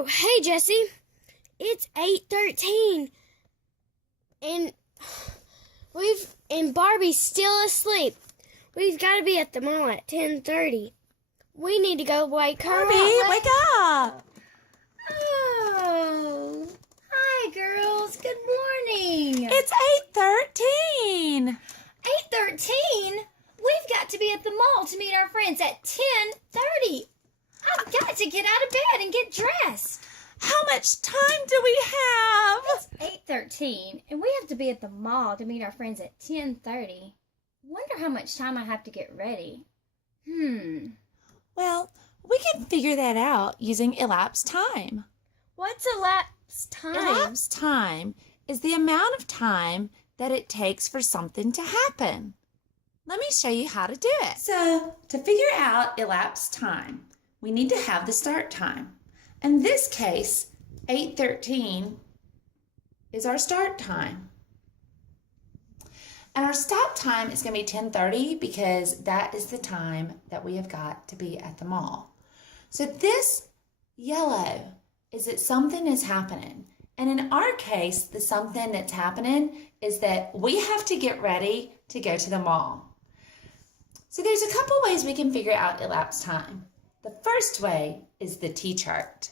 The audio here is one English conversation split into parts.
Oh, hey, Jessie. It's 8:13, and Barbie's still asleep. We've got to be at the mall at 10:30. We need to go wake her Barbie, up. wake up! Oh, hi, girls. Good morning. It's 8:13. 8:13? We've got to be at the mall to meet our friends at 10:30. I've got to get out of bed and get dressed. How much time do we have? It's 8:13, and we have to be at the mall to meet our friends at 10:30. Wonder how much time I have to get ready. Well, we can figure that out using elapsed time. What's elapsed time? Elapsed time is the amount of time that it takes for something to happen. Let me show you how to do it. So, to figure out elapsed time, we need to have the start time. In this case, 8:13 is our start time. And our stop time is going to be 10:30 because that is the time that we have got to be at the mall. So this yellow is that something is happening. And in our case, the something that's happening is that we have to get ready to go to the mall. So there's a couple ways we can figure out elapsed time. The first way is the T-chart.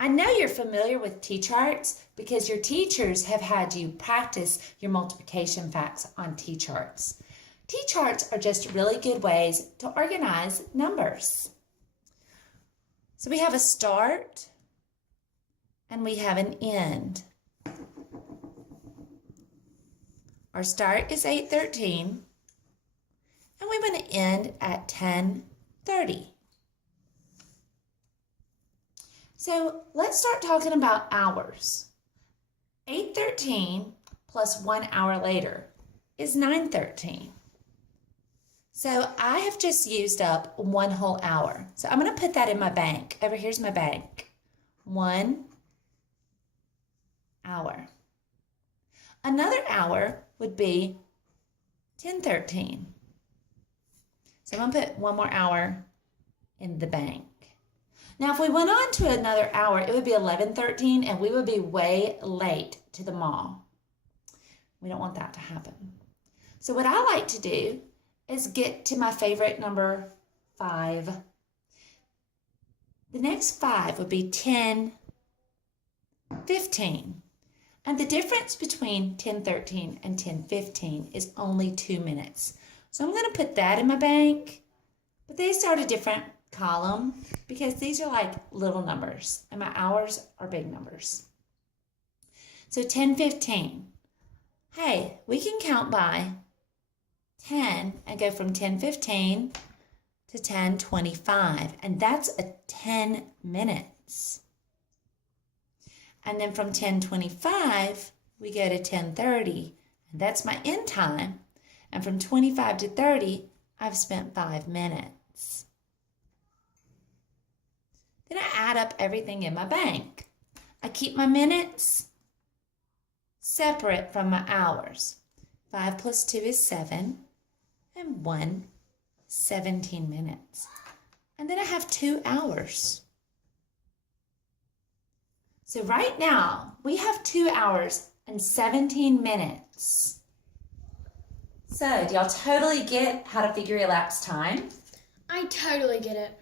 I know you're familiar with T-charts because your teachers have had you practice your multiplication facts on T-charts. T-charts are just really good ways to organize numbers. So we have a start and we have an end. Our start is 8:13 and we want to end at 10:30. So let's start talking about hours. 8:13 plus 1 hour later is 9:13. So I have just used up 1 whole hour. So I'm going to put that in my bank. Over here's my bank. 1 hour. Another hour would be 10:13. So I'm going to put 1 more hour in the bank. Now, if we went on to another hour, it would be 11:13 and we would be way late to the mall. We don't want that to happen. So what I like to do is get to my favorite number 5. The next 5 would be 10:15. And the difference between 10:13 and 10:15 is only 2 minutes. So I'm going to put that in my bank, but they start a different column because these are like little numbers and my hours are big numbers. So 10:15. Hey, we can count by 10 and go from 10:15 to 10:25, and that's a 10 minutes. And then from 10:25 we go to 10:30, and that's my end time. And from 25 to 30 I've spent 5 minutes. Then I add up everything in my bank. I keep my minutes separate from my hours. 5 plus 2 is 7, and 1, 17 minutes. And then I have 2 hours. So right now, we have 2 hours and 17 minutes. So, do y'all totally get how to figure elapsed time? I totally get it.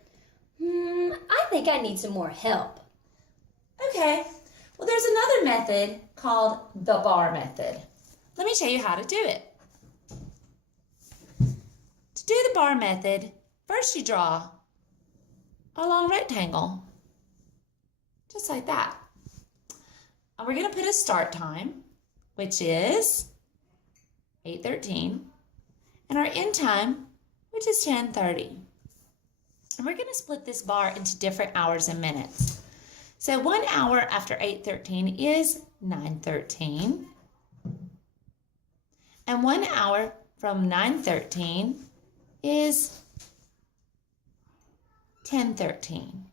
I think I need some more help. Okay, well there's another method called the bar method. Let me show you how to do it. To do the bar method, first you draw a long rectangle, just like that. And we're going to put a start time, which is 8:13, and our end time, which is 10:30. And we're going to split this bar into different hours and minutes. So 1 hour after 8:13 is 9:13. And 1 hour from 9:13 is 10:13.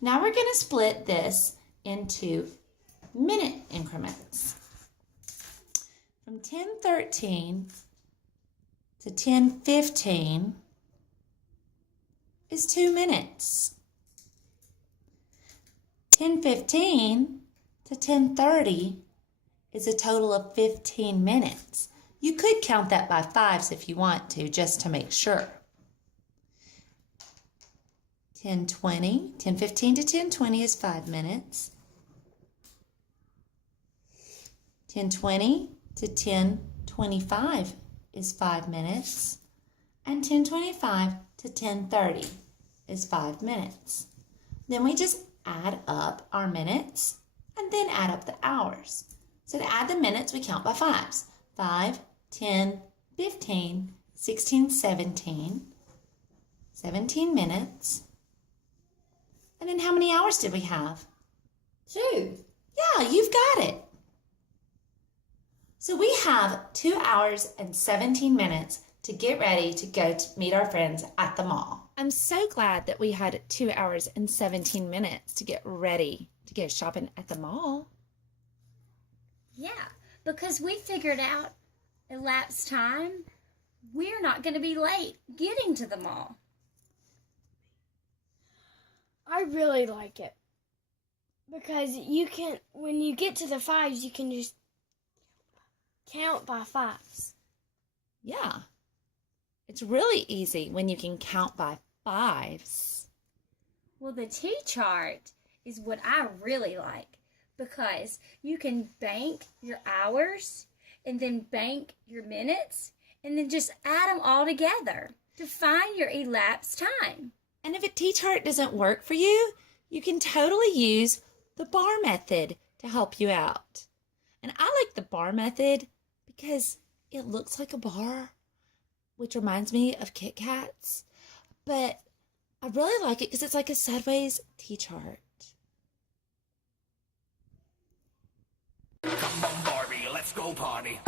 Now we're going to split this into minute increments. From 10:13 to 10:15, is 2 minutes. 10:15 to 10:30 is a total of 15 minutes. You could count that by fives if you want to, just to make sure. 10:15 to 10:20 is 5 minutes. 10:20 to 10:25 is 5 minutes. And 10:25 to 10:30 is 5 minutes. Then we just add up our minutes and then add up the hours. So to add the minutes, we count by fives. 5, 10, 15, 16, 17. 17 minutes. And then how many hours did we have? 2. Yeah, you've got it. So we have 2 hours and 17 minutes to get ready to go to meet our friends at the mall. I'm so glad that we had 2 hours and 17 minutes to get ready to go shopping at the mall. Yeah, because we figured out elapsed time, we're not going to be late getting to the mall. I really like it. Because you can, when you get to the fives, you can just count by fives. Yeah. It's really easy when you can count by fives. Well, the T-chart is what I really like because you can bank your hours and then bank your minutes and then just add them all together to find your elapsed time. And if a T-chart doesn't work for you, you can totally use the bar method to help you out. And I like the bar method because it looks like a bar, which reminds me of Kit Kats. But I really like it because it's like a sideways T-chart. Come on, Barbie, let's go party.